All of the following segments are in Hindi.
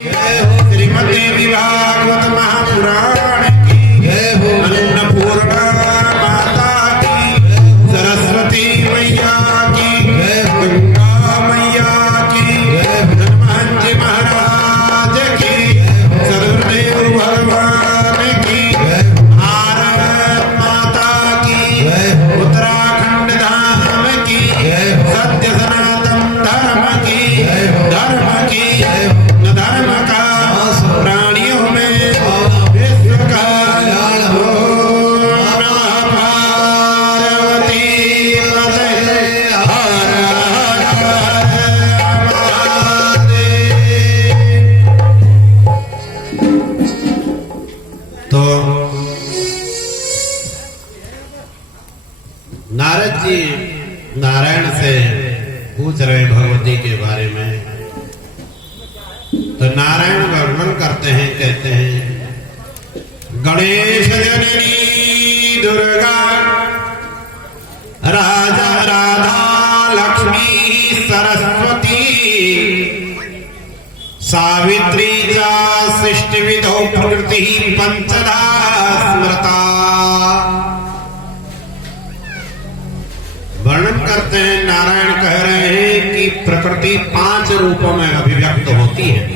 श्रीमद्देवी भागवत महापुराण की जय हो। अन्नपूर्णा माता की, सरस्वती मैया की, गंगा मैया की, हनुमान जी महाराज की, सदगुरुदेव भगवान की, भारत माता की, उत्तराखंड धाम की, सत्य सनातन धर्म की, धर्म का प्राणियों में विश्व कल्याण हो। नमः पार्वती पतये, हर हर महादेव। तो नारद जी नारायण से पूछ रहे भगवती के बारे में। तो नारायण वर्णन करते हैं, कहते हैं गणेश जननी दुर्गा राजा राधा लक्ष्मी सरस्वती सावित्री च सृष्टि विधौ प्रकृति पंचधा स्मृता। वर्णन करते हैं, नारायण कह रहे हैं कि प्रकृति 5 रूपों में अभिव्यक्त होती है।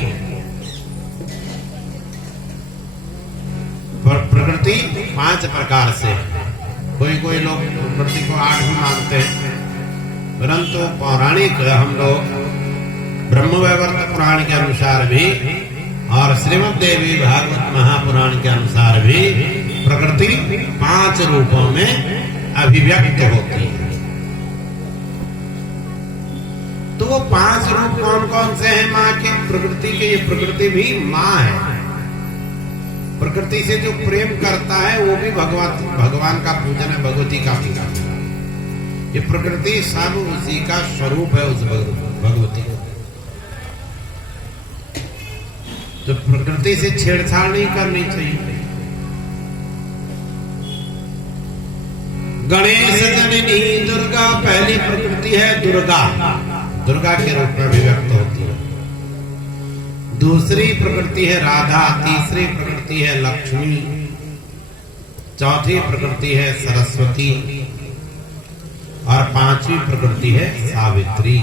प्रकृति 5 प्रकार से। कोई लोग प्रकृति को 8 भी मानते हैं, परंतु पौराणिक हम लोग ब्रह्मवैवर्त पुराण के अनुसार भी और श्रीमद्देवी भागवत महापुराण के अनुसार भी प्रकृति 5 रूपों में अभिव्यक्त होती है। तो वो 5 रूप कौन कौन से हैं माँ के? प्रकृति के, ये प्रकृति भी माँ है। प्रकृति से जो प्रेम करता है वो भी भगवान का पूजन है, भगवती का पूजन है। ये प्रकृति सब उसी का स्वरूप है, उस भगवती का। तो प्रकृति से छेड़छाड़ नहीं करनी चाहिए। गणेश जननी दुर्गा पहली प्रकृति है, दुर्गा दुर्गा के रूप में अभिव्यक्त होती है। दूसरी प्रकृति है राधा, तीसरी प्रकृति है लक्ष्मी, चौथी प्रकृति है सरस्वती और 5वीं प्रकृति है सावित्री।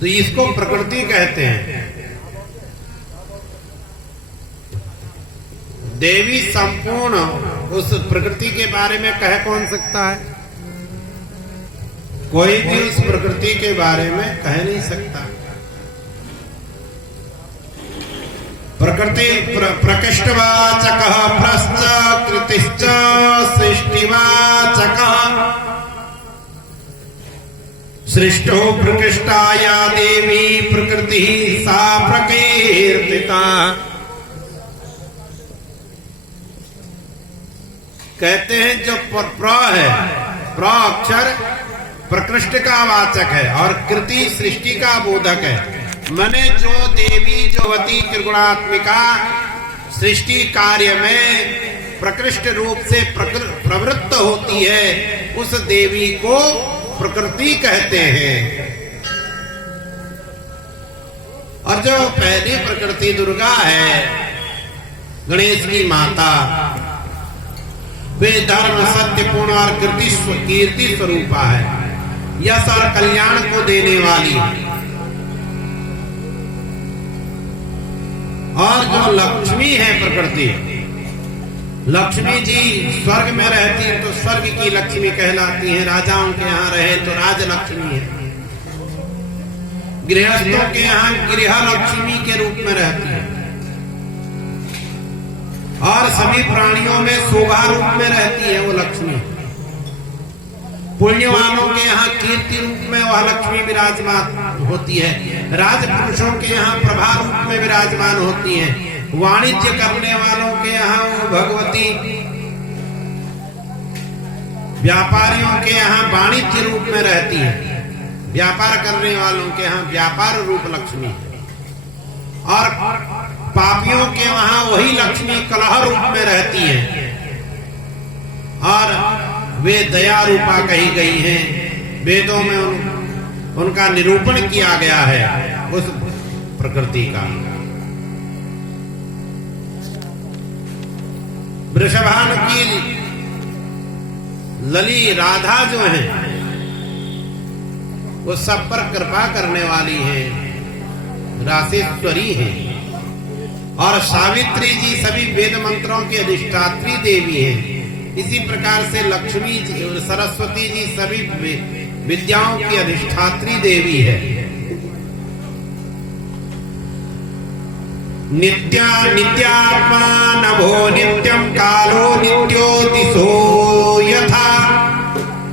तो इसको प्रकृति कहते हैं। देवी संपूर्ण उस प्रकृति के बारे में कह कौन सकता है? कोई भी उस प्रकृति के बारे में कह नहीं सकता। प्रकृति प्रकृष्टवाचक भ्रश्च कृतिश्च सृष्टिवाचक सृष्टो प्रकृष्टा या देवी प्रकृति सा प्रकीर्तिता। कहते हैं जो प्र है, प्र अक्षर प्रकृष्ट का वाचक है और कृति सृष्टि का बोधक है। मने जो देवी जोवती त्रिगुणात्मिका सृष्टि कार्य में प्रकृष्ट रूप से प्रवृत्त होती है, उस देवी को प्रकृति कहते हैं। और जो पहली प्रकृति दुर्गा है, गणेश की माता, वे धर्म सत्य पूर्ण और कीर्ति स्वरूपा है, यश और कल्याण को देने वाली। और जो लक्ष्मी है प्रकृति, लक्ष्मी जी स्वर्ग में रहती है तो स्वर्ग की लक्ष्मी कहलाती है। राजाओं के यहाँ रहे तो राज लक्ष्मी है। गृहस्थों के यहाँ गृह लक्ष्मी के रूप में रहती है। और सभी प्राणियों में शोभा रूप में रहती है वो लक्ष्मी। पुण्यवानों के यहाँ कीर्ति रूप में वह लक्ष्मी विराजमान होती है। राजपुरुषों के यहाँ प्रभा रूप में विराजमान होती है। वाणिज्य करने वालों के यहाँ वो भगवती, व्यापारियों के यहाँ वाणिज्य रूप में रहती है। व्यापार करने वालों के यहाँ व्यापार रूप लक्ष्मी है। और पापियों के वहां वही लक्ष्मी कलह रूप में रहती है। और वे दया रूपा कही गई हैं। वेदों में उनका निरूपण किया गया है। उस प्रकृति का। वृषभानु की लली राधा जो है वो सब पर कृपा करने वाली है, रासेश्वरी है। और सावित्री जी सभी वेद मंत्रों की अधिष्ठात्री देवी है। इसी प्रकार से लक्ष्मी जी, सरस्वती जी सभी विद्याओं की अधिष्ठात्री देवी है। नित्या नित्यात्मा नभो नित्यं कालो नित्योतिशो यथा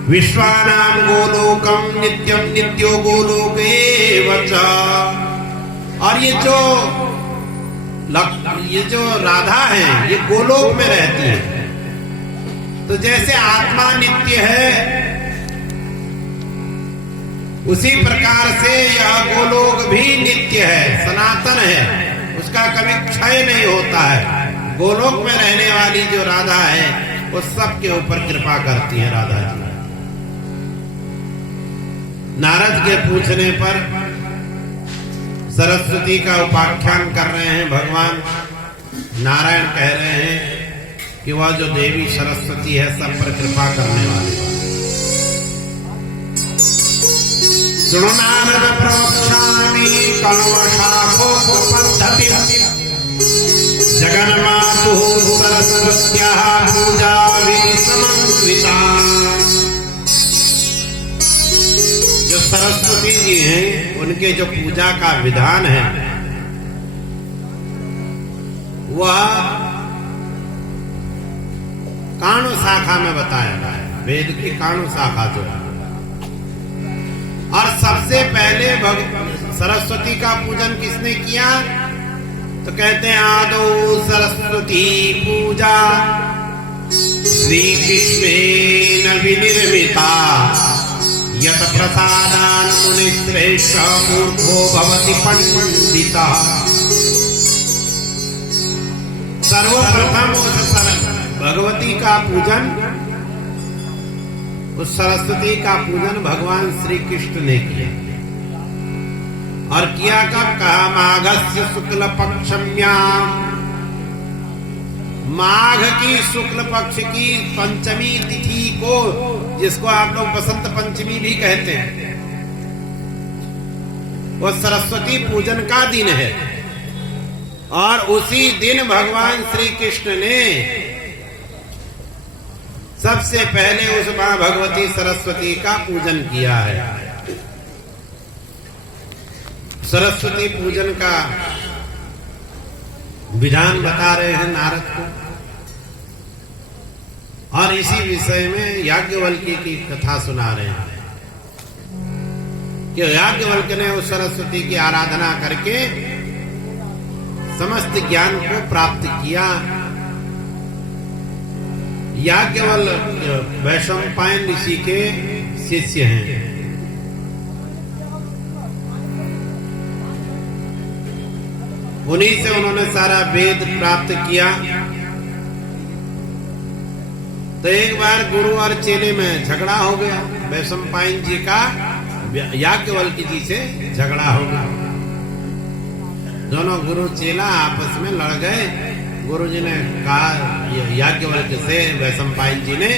विश्वानां गोलोकं नित्यं नित्यो गोलोकेव च। और ये जो राधा है ये गोलोक में रहती है। तो जैसे आत्मा नित्य है उसी प्रकार से यह गोलोक भी नित्य है, सनातन है, उसका कभी क्षय नहीं होता है। गोलोक में रहने वाली जो राधा है वो सबके ऊपर कृपा करती है राधा जी। नारद के पूछने पर सरस्वती का उपाख्यान कर रहे हैं भगवान नारायण, कह रहे हैं कि वह जो देवी सरस्वती है सब पर कृपा करने वाली। सुनो नारद प्रोक्षामि कल्मषापोपपद्धति जगन्मातुः सरस्वत्याः पूजा विसमन्विता। जो सरस्वती जी हैं उनके जो पूजा का विधान है वह काणु शाखा में बताया गया है, वेद की काणु शाखा जो है। और सबसे पहले सरस्वती का पूजन किसने किया? तो कहते हैं आदौ सरस्वती पूजा श्री कृष्णेन विनिर्मिता यत प्रसादान मुनिश्रेष्ठ मूर्खो भवति पंडिता। सर्वप्रथम भगवती का पूजन, उस सरस्वती का पूजन भगवान श्री कृष्ण ने किया। और किया कब? कहा माघस्य शुक्ल पक्षम्याम, माघ की शुक्ल पक्ष की पंचमी तिथि को, जिसको आप लोग बसंत पंचमी भी कहते हैं, वो सरस्वती पूजन का दिन है। और उसी दिन भगवान श्री कृष्ण ने सबसे पहले उस मां भगवती सरस्वती का पूजन किया है। सरस्वती पूजन का विधान बता रहे हैं नारद को। और इसी विषय में याज्ञवल्क्य की कथा सुना रहे हैं कि याज्ञवल्क्य ने उस सरस्वती की आराधना करके समस्त ज्ञान को प्राप्त किया। याज्ञवल्क्य वैशंपायन ऋषि के शिष्य हैं। उन्हीं से उन्होंने सारा वेद प्राप्त किया। तो एक बार गुरु और चेले में झगड़ा हो गया। वैशंपायन जी का याज्ञवल्क्य जी से झगड़ा हो गया। दोनों गुरु चेला आपस में लड़ गए। गुरु जी ने कहा याज्ञवल्क्य से वैशंपायन जी ने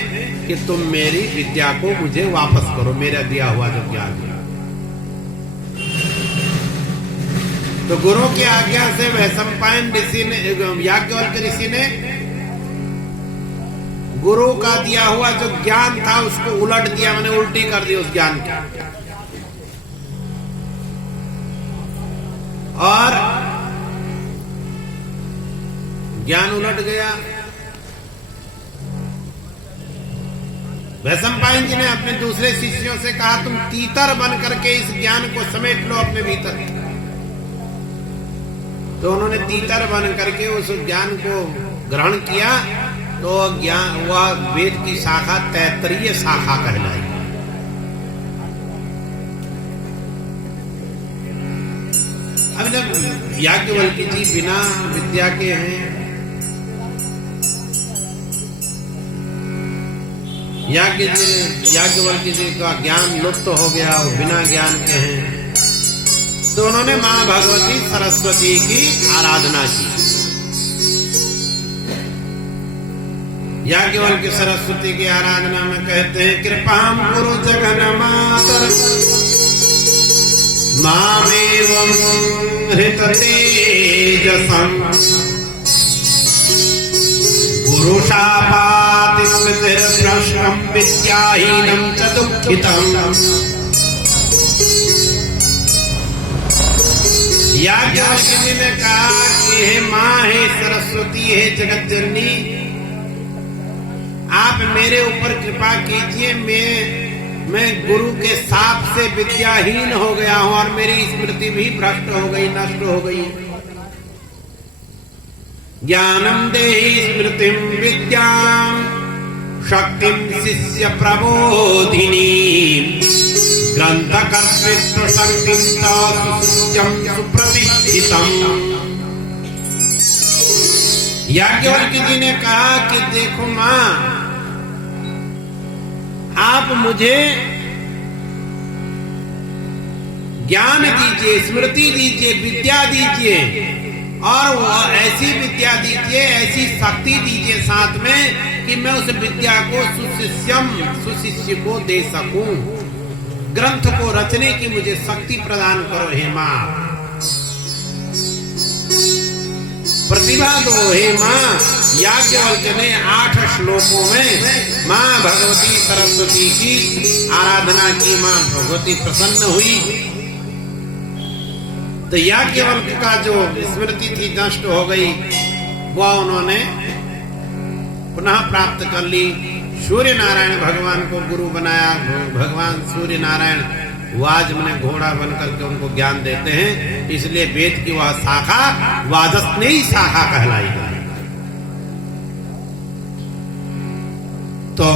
कि तुम मेरी विद्या को मुझे वापस करो, मेरा दिया हुआ जो ज्ञान है। तो गुरु की आज्ञा से वैशंपायन ऋषि ने, याज्ञवल्क्य ऋषि ने गुरु का दिया हुआ जो ज्ञान था उसको उलट दिया, मैंने उल्टी कर दी उस ज्ञान की। और ज्ञान उलट गया। वैशंपायन जी ने अपने दूसरे शिष्यों से कहा तुम तीतर बन करके इस ज्ञान को समेट लो अपने भीतर। तो उन्होंने तीतर बन करके उस ज्ञान को ग्रहण किया। तो ज्ञान, वह वेद की शाखा तैत्तरीय शाखा कहलाई। अब जब याज्ञवल्क्य जी बिना विद्या के हैं, याज्ञवल्क्य जी का ज्ञान लुप्त हो गया, वो बिना ज्ञान के हैं। तो उन्होंने मां भगवती सरस्वती की आराधना की। याज्ञवल्क्य सरस्वती की आराधना में कहते हैं, कृपाम कुरु जगन्मातर मामेवं हृततेजसं गुरुशापातिस्मृतिर्भ्रष्टं विद्याहीनं च दुःखितम्। याज्ञवल्क्य जी ने कहा कि हे मां, हे सरस्वती, हे जगत जननी, आप मेरे ऊपर कृपा कीजिए। मैं गुरु के शाप से विद्याहीन हो गया हूं और मेरी स्मृति भी भ्रष्ट हो गई, नष्ट हो गई। ज्ञानम देहि स्मृतिम विद्यां शक्तिम शिष्य प्रबोधिनी ग्रंथ कर्तृत्व शक्तिम सुसत्यम सुप्रतिष्ठितम। याज्ञवल्क्य जी ने कहा कि देखो मां, आप मुझे ज्ञान दीजिए, स्मृति दीजिए, विद्या दीजिए, और वो ऐसी विद्या दीजिए, ऐसी शक्ति दीजिए साथ में कि मैं उस विद्या को सुशिष्य को दे सकूं। ग्रंथ को रचने की मुझे शक्ति प्रदान करो हे मां, प्रतिभा दो हे मां। याज्ञवल्क्य ने 8 श्लोकों में मां भगवती सरस्वती की आराधना की। मां भगवती प्रसन्न हुई तो याज्ञवल्क्य का जो स्मृति थी नष्ट हो गई, वह उन्होंने पुनः प्राप्त कर ली। सूर्य नारायण भगवान को गुरु बनाया। भगवान सूर्य नारायण वाजमने घोड़ा बनकर के उनको ज्ञान देते हैं, इसलिए वेद की वह शाखा वाजस्नेयी शाखा कहलाई गई। तो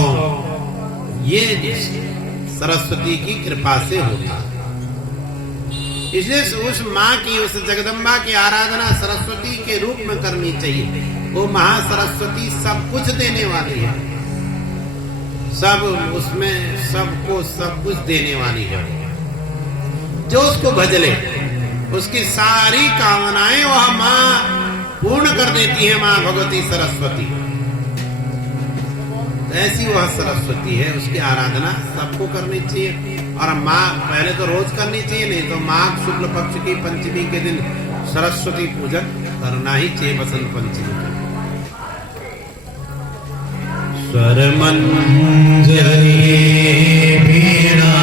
ये सरस्वती की कृपा से होता है। इसलिए उस माँ की, उस जगदम्बा की आराधना सरस्वती के रूप में करनी चाहिए। वो महासरस्वती सब कुछ देने वाली है, सब उसमें सबको सब कुछ देने वाली है। जो उसको भज ले उसकी सारी कामनाएं वह माँ पूर्ण कर देती है, माँ भगवती सरस्वती। ऐसी वह सरस्वती है, उसकी आराधना सबको करनी चाहिए। और माँ पहले तो रोज करनी चाहिए, नहीं तो माघ शुक्ल पक्ष की पंचमी के दिन सरस्वती पूजन करना ही चाहिए, बसंत पंचमी। स्वर मंजरी वीणा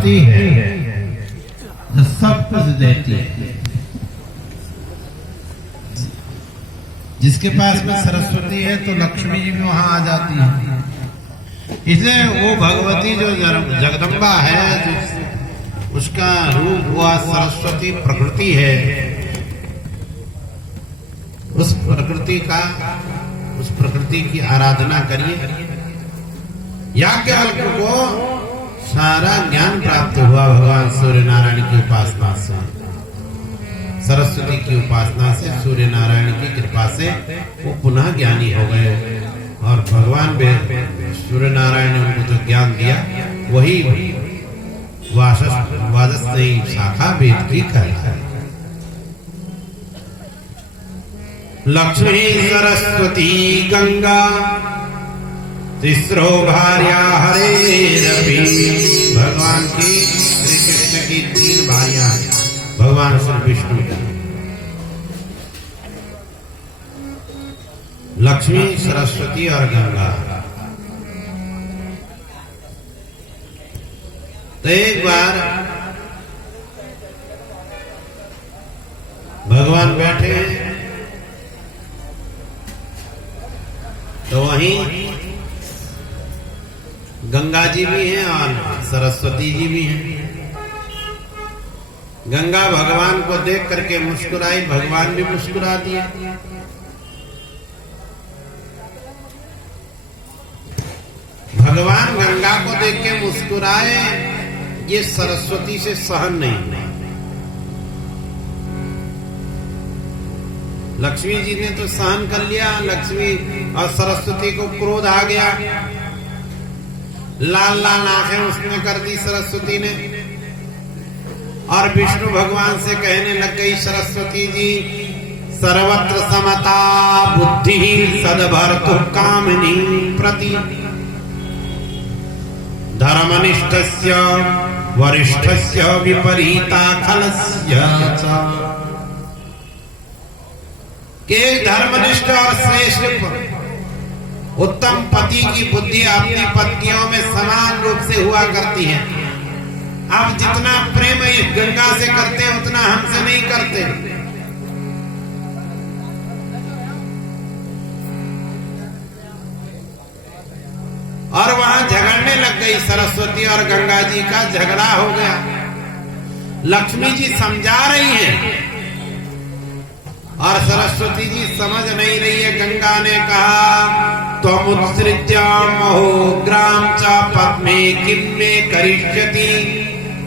सरस्वती है जो सब कुछ देती है। जिसके पास में सरस्वती है तो लक्ष्मी जी भी वहां आ जाती है। इसलिए वो भगवती जो जगदम्बा है, उसका रूप हुआ सरस्वती प्रकृति है। उस प्रकृति की आराधना करिए। याज्ञवल्क्य को सारा ज्ञान प्राप्त हुआ भगवान सूर्य नारायण की उपासना से, सरस्वती की उपासना से, सूर्य नारायण की कृपा से वो पुनः ज्ञानी हो गए। और भगवान सूर्य नारायण ने उनको जो ज्ञान दिया वही वाजस्नेयी शाखा वेद की कहलाए। लक्ष्मी सरस्वती गंगा तिस्रो भार्या हरेरपि। भगवान की, श्री कृष्ण की 3 भार्या हैं, भगवान श्री विष्णु की, लक्ष्मी, सरस्वती और गंगा। तो एक बार भगवान बैठे हैं तो वहीं गंगा जी भी हैं और सरस्वती जी भी हैं। गंगा भगवान को देख करके मुस्कुराई, भगवान भी मुस्कुरा दिए। भगवान गंगा को देख के मुस्कुराए, ये सरस्वती से सहन नहीं। लक्ष्मी जी ने तो सहन कर लिया, लक्ष्मी और सरस्वती को क्रोध आ गया, लाल लाल आंखें उसने कर दी सरस्वती ने। और विष्णु भगवान से कहने लग गई, सरस्वती जी सर्वत्र समता बुद्धि सद्भर्तु कामिनी प्रति धर्मनिष्ठस्य वरिष्ठस्य विपरीता खलस्य च। के धर्मनिष्ठ और श्रेष्ठ उत्तम पति की बुद्धि अपनी पत्नियों में समान रूप से हुआ करती है। आप जितना प्रेम गंगा से करते हैं उतना हमसे नहीं करते। और वहां झगड़ने लग गई सरस्वती और गंगा जी का झगड़ा हो गया। लक्ष्मी जी समझा रही हैं और सरस्वती जी समझ नहीं रही है। गंगा ने कहा, त्वमुत्सृज्य महोग्राम च पद्मे किं मे करिष्यति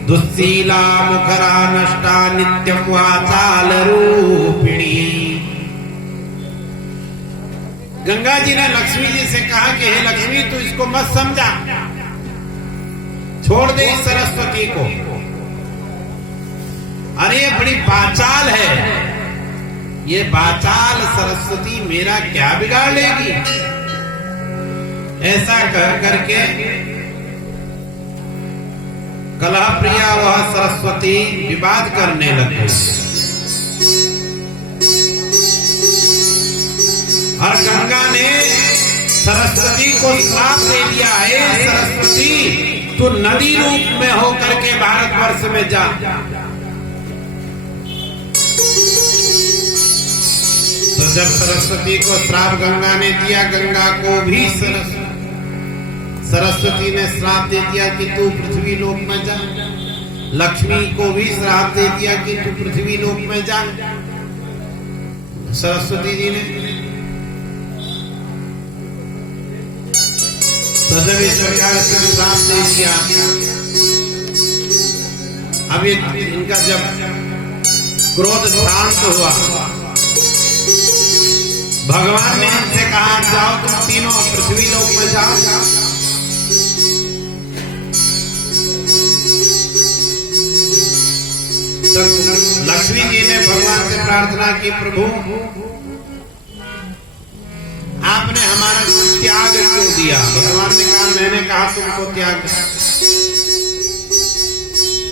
दुस्सीला मुखरा नष्टा नित्यं वाचाल रूपिणी। गंगा जी ने लक्ष्मी जी से कहा कि हे लक्ष्मी, तू इसको मत समझा, छोड़ दे इस सरस्वती को। अरे ये बड़ी बाचाल है, ये बाचाल सरस्वती मेरा क्या बिगाड़ लेगी। ऐसा कह करके कलह प्रिया वह सरस्वती विवाद करने लग गई। और गंगा ने सरस्वती को श्राप दे दिया, हे सरस्वती, तू नदी रूप में होकर के भारतवर्ष में जा। तो जब सरस्वती को श्राप गंगा ने दिया, गंगा को भी सरस्वती ने श्राप दे दिया कि तू पृथ्वी लोक में जा। लक्ष्मी को भी श्राप दे दिया कि तू पृथ्वी लोक में जा। सरस्वती जी ने तो जब इस प्रकार से श्राप दे दिया, अब इनका जब क्रोध शांत हुआ, भगवान ने इनसे कहा, जाओ तुम तीनों पृथ्वी लोक में जाओ। तो लक्ष्मी जी ने भगवान से प्रार्थना की, प्रभु आपने हमारा त्याग क्यों दिया। भगवान ने कहा, मैंने कहा तुमको त्याग,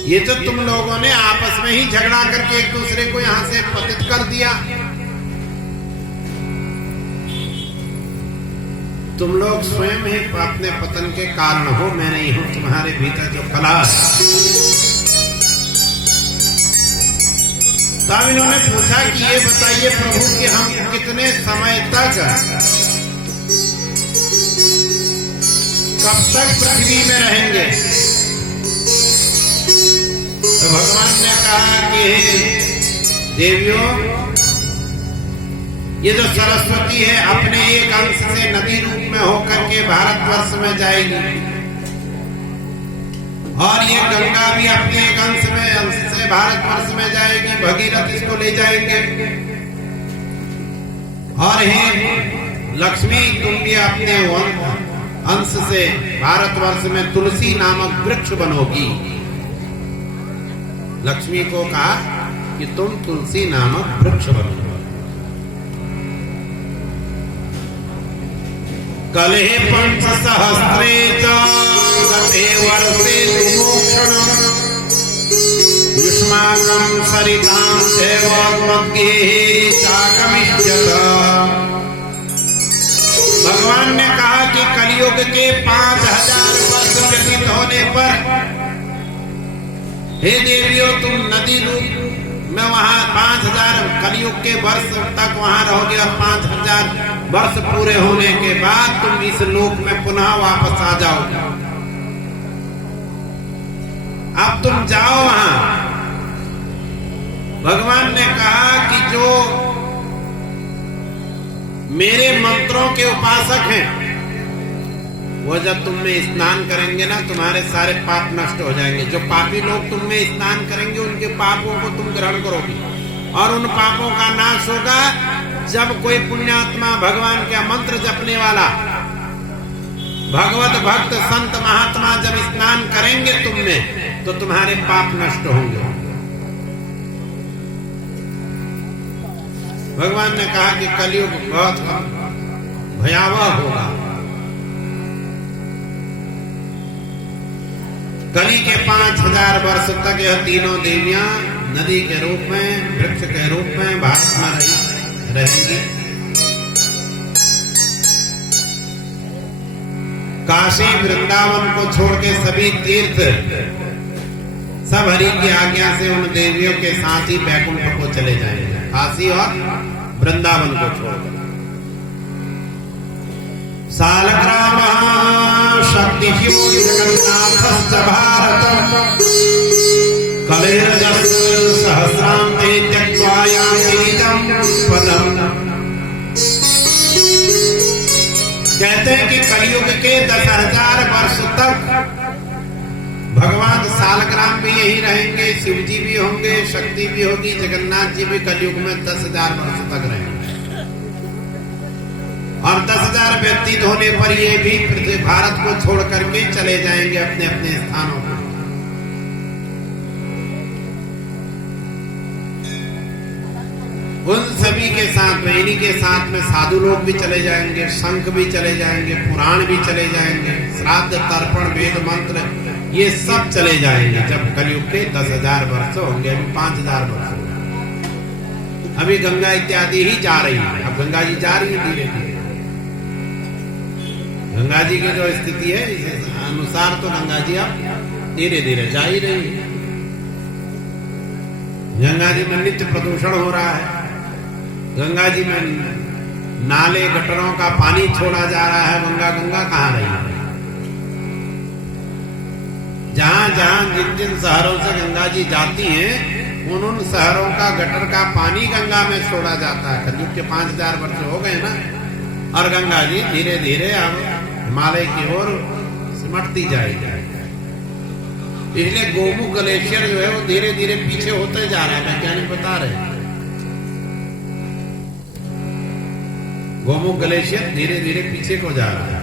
ये तो तुम लोगों ने आपस में ही झगड़ा करके एक दूसरे को यहां से पतित कर दिया। तुम लोग स्वयं ही अपने पतन के कारण हो, मैं नहीं हूं। तुम्हारे भीतर जो कला है। तब इन्होंने पूछा कि ये बताइए प्रभु कि हम कितने समय तक, कब तक पृथ्वी में रहेंगे? तो भगवान ने कहा कि देवियों, ये जो सरस्वती है अपने एक अंश से नदी रूप में होकर के भारतवर्ष में जाएगी, और ये गंगा भी अपने एक अंश से भारतवर्ष में जाएगी, भगीरथ इसको ले जाएंगे। और हे लक्ष्मी, तुम भी अपने अंश से भारतवर्ष में तुलसी नामक वृक्ष बनोगी। लक्ष्मी को कहा कि तुम तुलसी नामक वृक्ष बनोगे। कले पंच सहस्रे गते वर्षे तुमोक्षणम् युष्माकं सरितां सेवोत्पत्तिः चागमिष्यत। भगवान ने कहा कि कलियुग के 5000 वर्ष व्यतीत होने पर, हे देवियों, तुम नदी रूप में वहां 5000 कलियुग के वर्ष तक वहां रहोगे, और 5000 वर्ष पूरे होने के बाद तुम इस लोक में पुनः वापस आ जाओ। अब तुम जाओ वहां। भगवान ने कहा कि जो मेरे मंत्रों के उपासक हैं, वो जब तुम में स्नान करेंगे ना, तुम्हारे सारे पाप नष्ट हो जाएंगे। जो पापी लोग तुम में स्नान करेंगे, उनके पापों को तुम ग्रहण करोगे, और उन पापों का नाश होगा जब कोई पुण्यात्मा भगवान का मंत्र जपने वाला भगवत भक्त संत महात्मा जब स्नान करेंगे तुम में, तो तुम्हारे पाप नष्ट होंगे। भगवान ने कहा कि कलयुग बहुत भयावह होगा। कली के 5000 वर्ष तक यह तीनों देवियां नदी के रूप में, वृक्ष के रूप में भारत में रहेंगी। काशी वृंदावन को छोड़ के सभी तीर्थ सब हरि की आज्ञा से उन देवियों के साथ ही बैकुंठ को चले जाएंगे, काशी और वृंदावन को छोड़कर। सालग्राम शक्ति जगन्नाथ भारत कलेरजस् सहस्रांते त्यक्त्वा यान्तीदं पदम्। कहते हैं कि कलयुग के 10,000 वर्ष तक भगवान सालग्राम भी यही रहेंगे, शिव जी भी होंगे, शक्ति भी होगी, जगन्नाथ जी भी कलयुग में 10,000 वर्ष तक रहेंगे। और 10,000 व्यतीत होने पर ये भी पृथ्वी भारत को छोड़ करके चले जाएंगे अपने अपने स्थानों पर। उन सभी के साथ में, इन्हीं के साथ में साधु लोग भी चले जाएंगे, शंख भी चले जाएंगे, पुराण भी चले जाएंगे, श्राद्ध तर्पण वेद मंत्र ये सब चले जाएंगे जब कलयुग के 10,000 वर्ष होंगे। अभी 5,000 वर्ष होंगे। अभी गंगा इत्यादि ही जा रही है। अब गंगा जी जा रही है धीरे धीरे। गंगा जी की जो स्थिति है इस अनुसार तो गंगा जी अब धीरे धीरे जा ही रही है। गंगा जी में नित्य प्रदूषण हो रहा है। गंगा जी में नाले गटरों का पानी छोड़ा जा रहा है। गंगा कहाँ रही है? जहां जहां जिन जिन शहरों से गंगा जी जाती हैं, उन शहरों का गटर का पानी गंगा में छोड़ा जाता है। कलयुग के 5,000 वर्ष हो गए ना, और गंगा जी धीरे धीरे अब हिमालय की ओर सिमटती जाएगी। इसलिए गोमुख ग्लेशियर जो है वो धीरे धीरे पीछे होते जा रहा है। वैज्ञानिक बता रहे हैं गोमुख ग्लेशियर धीरे धीरे पीछे को जा रहा है।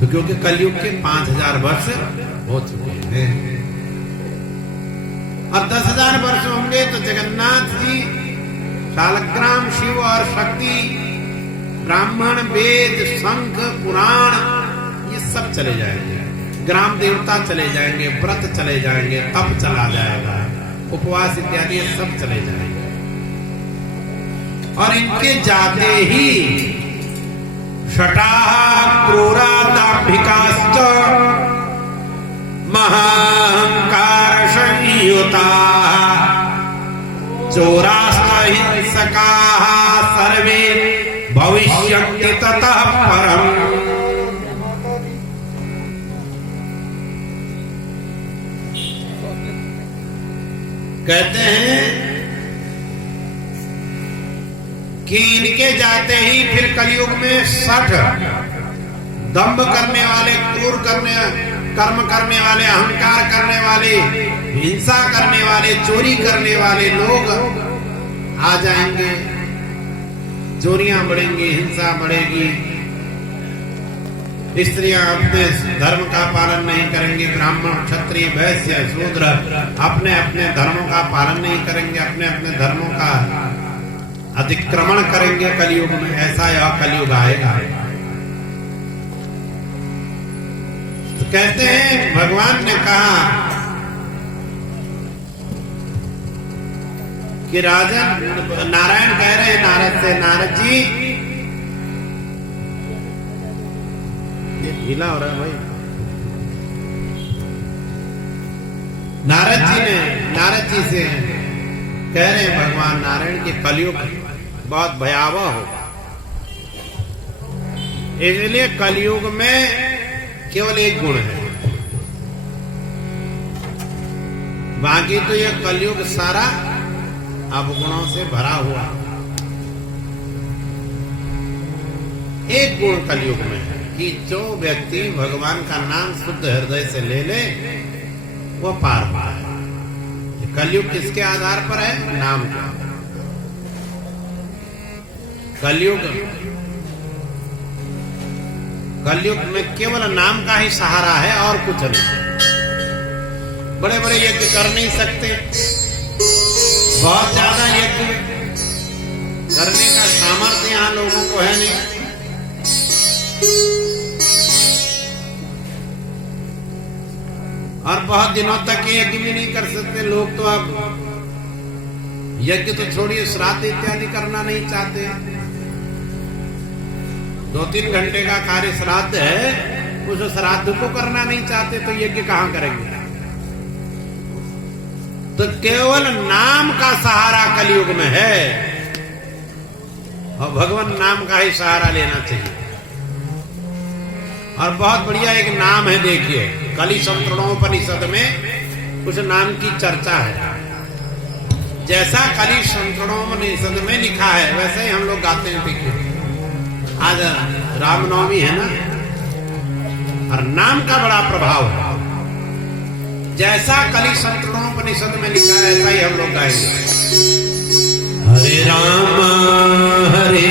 तो क्योंकि कलयुग के 5,000 वर्ष हो चुके हैं, और 10,000 वर्ष होंगे तो जगन्नाथ जी, शालग्राम शिव और शक्ति, ब्राह्मण, वेद, शंख, पुराण ये सब चले जाएंगे। ग्राम देवता चले जाएंगे, व्रत चले जाएंगे, तप चला जाएगा, उपवास इत्यादि ये सब चले जाएंगे। और इनके जाते ही ततः परम। कहते हैं कि इनके जाते ही फिर कलयुग में 60 दंभ करने वाले, क्रूर कर्म करने वाले, अहंकार करने वाले, हिंसा करने वाले, चोरी करने वाले लोग आ जाएंगे। चोरियां बढ़ेंगी, हिंसा बढ़ेगी, स्त्रियां अपने धर्म का पालन नहीं करेंगी, ब्राह्मण क्षत्रिय वैश्य शूद्र अपने अपने धर्मों का पालन नहीं करेंगे, अपने अपने धर्मों का अतिक्रमण करेंगे कलयुग में। ऐसा यह कलयुग आएगा। तो कहते हैं भगवान ने कहा कि राजन, नारायण कह रहे हैं नारद से, नारद जी, ये ढीला हो रहा है भाई। नारद जी से कह रहे हैं भगवान नारायण की कलयुग बहुत भयावह होगा, इसलिए कलयुग में केवल एक गुण है, बाकी तो यह कलयुग सारा अवगुणों से भरा हुआ। एक गुण कलयुग में है कि जो व्यक्ति भगवान का नाम शुद्ध हृदय से ले ले वो पार पाए। कलयुग किसके आधार पर है? नाम का। कलयुग में केवल नाम का ही सहारा है और कुछ नहीं। बड़े बड़े यज्ञ कर नहीं सकते, बहुत ज्यादा यज्ञ करने का सामर्थ्य यहां लोगों को है नहीं। और बहुत दिनों तक यज्ञ भी नहीं कर सकते लोग। तो अब यज्ञ तो छोड़िए, श्राद्ध इत्यादि करना नहीं चाहते। 2-3 घंटे का कार्य श्राद्ध है, उस श्राद्ध को करना नहीं चाहते, तो यज्ञ कहां करेंगे? तो केवल नाम का सहारा कलयुग में है और भगवान नाम का ही सहारा लेना चाहिए। और बहुत बढ़िया एक नाम है, देखिए कलि संतरणोपनिषद में उस नाम की चर्चा है। जैसा कलि संतरणोपनिषद में लिखा है वैसे ही हम लोग गाते हैं। देखिए आज रामनवमी है ना, और नाम का बड़ा प्रभाव है। जैसा कलि संतरणोपनिषद में लिखा है ऐसा ही हम लोग गाएंगे। हरे राम हरे